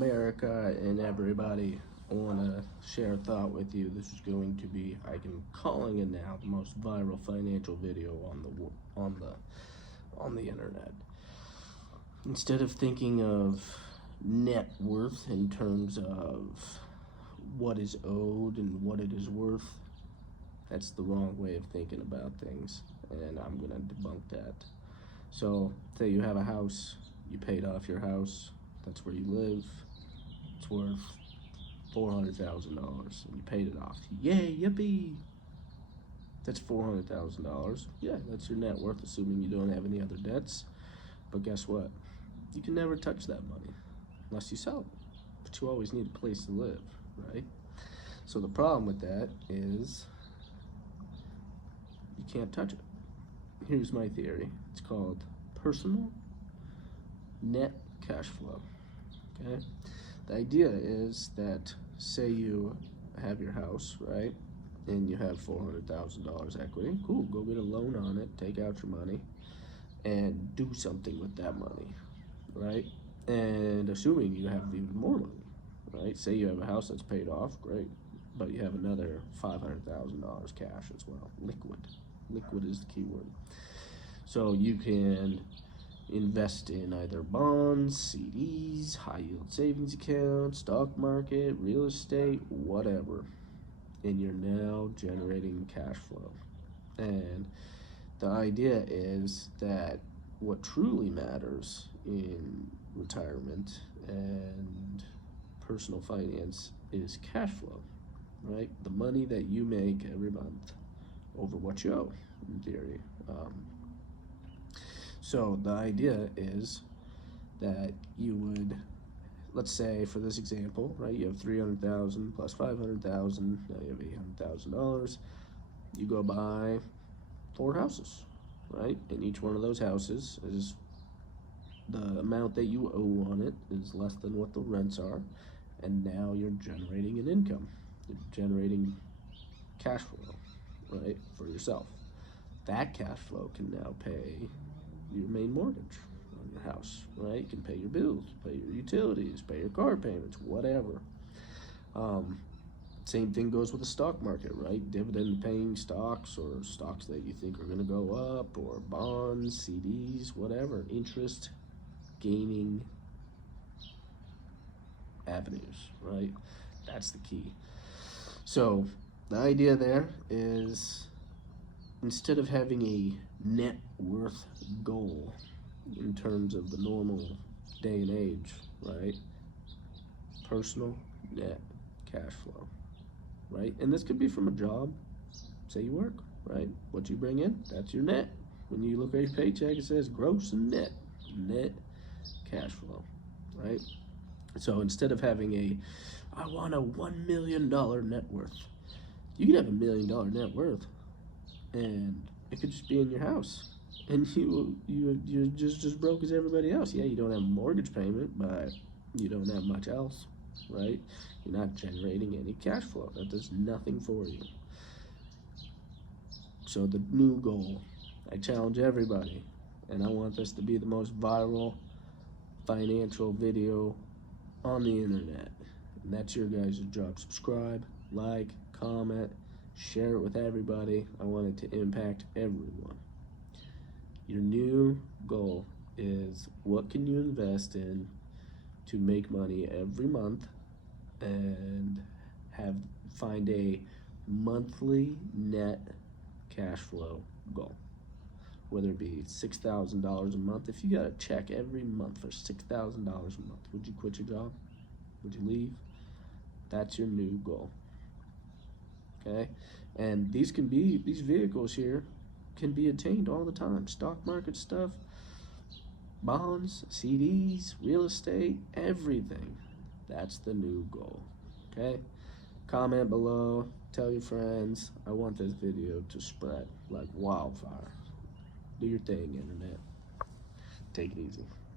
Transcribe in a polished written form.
America and everybody. I want to share a thought with you. This is going to be, I'm calling it now, the most viral financial video on the internet. Instead of thinking of net worth in terms of what is owed and what it is worth, that's the wrong way of thinking about things, and I'm going to debunk that. So, say you have a house, you paid off your house, that's where you live, it's worth $400,000, and you paid it off. Yay, yippee! That's $400,000. Yeah, that's your net worth, assuming you don't have any other debts. But guess what? You can never touch that money unless you sell it. But you always need a place to live, right? So the problem with that is you can't touch it. Here's my theory. It's called personal net cash flow. Okay? The idea is that, say you have your house, right? And you have $400,000 equity. Cool, go get a loan on it, take out your money, and do something with that money, right? And assuming you have even more money, right? Say you have a house that's paid off, great, but you have another $500,000 cash as well, liquid. Liquid is the key word. So you can invest in either bonds, CDs, high yield savings accounts, stock market, real estate, whatever. And you're now generating cash flow. And the idea is that what truly matters in retirement and personal finance is cash flow, right? The money that you make every month over what you owe, in theory. So the idea is that you would, let's say for this example, right, you have $300,000 plus $500,000, now you have $800,000. You go buy 4 houses, right? And each one of those houses is, the amount that you owe on it is less than what the rents are, and now you're generating an income. You're generating cash flow, right, for yourself. That cash flow can now pay your main mortgage on your house, right? You can pay your bills, pay your utilities, pay your car payments, whatever. Same thing goes with the stock market, right? Dividend paying stocks, or stocks that you think are going to go up, or bonds, CDs, whatever, interest gaining avenues, right? That's the key. So the idea there is, instead of having a net worth goal in terms of the normal day and age, right? Personal net cash flow, right? And this could be from a job. Say you work, right? What you bring in, that's your net. When you look at your paycheck, it says gross and net cash flow, right? So instead of having I want a $1 million net worth, you can have $1 million net worth, and it could just be in your house, and you're just broke as everybody else. Yeah, you don't have a mortgage payment, but you don't have much else, right? You're not generating any cash flow. That does nothing for you. So the new goal, I challenge everybody, and I want this to be the most viral financial video on the internet, and that's your guys' job. Subscribe, like, comment, share it with everybody. I want it to impact everyone. Your new goal is, what can you invest in to make money every month and find a monthly net cash flow goal? Whether it be $6,000 a month. If you got a check every month for $6,000 a month, would you quit your job? Would you leave? That's your new goal. Okay? And these vehicles here can be attained all the time. Stock market stuff, bonds, CDs, real estate, everything. That's the new goal. Okay? Comment below, tell your friends. I want this video to spread like wildfire. Do your thing, internet. Take it easy.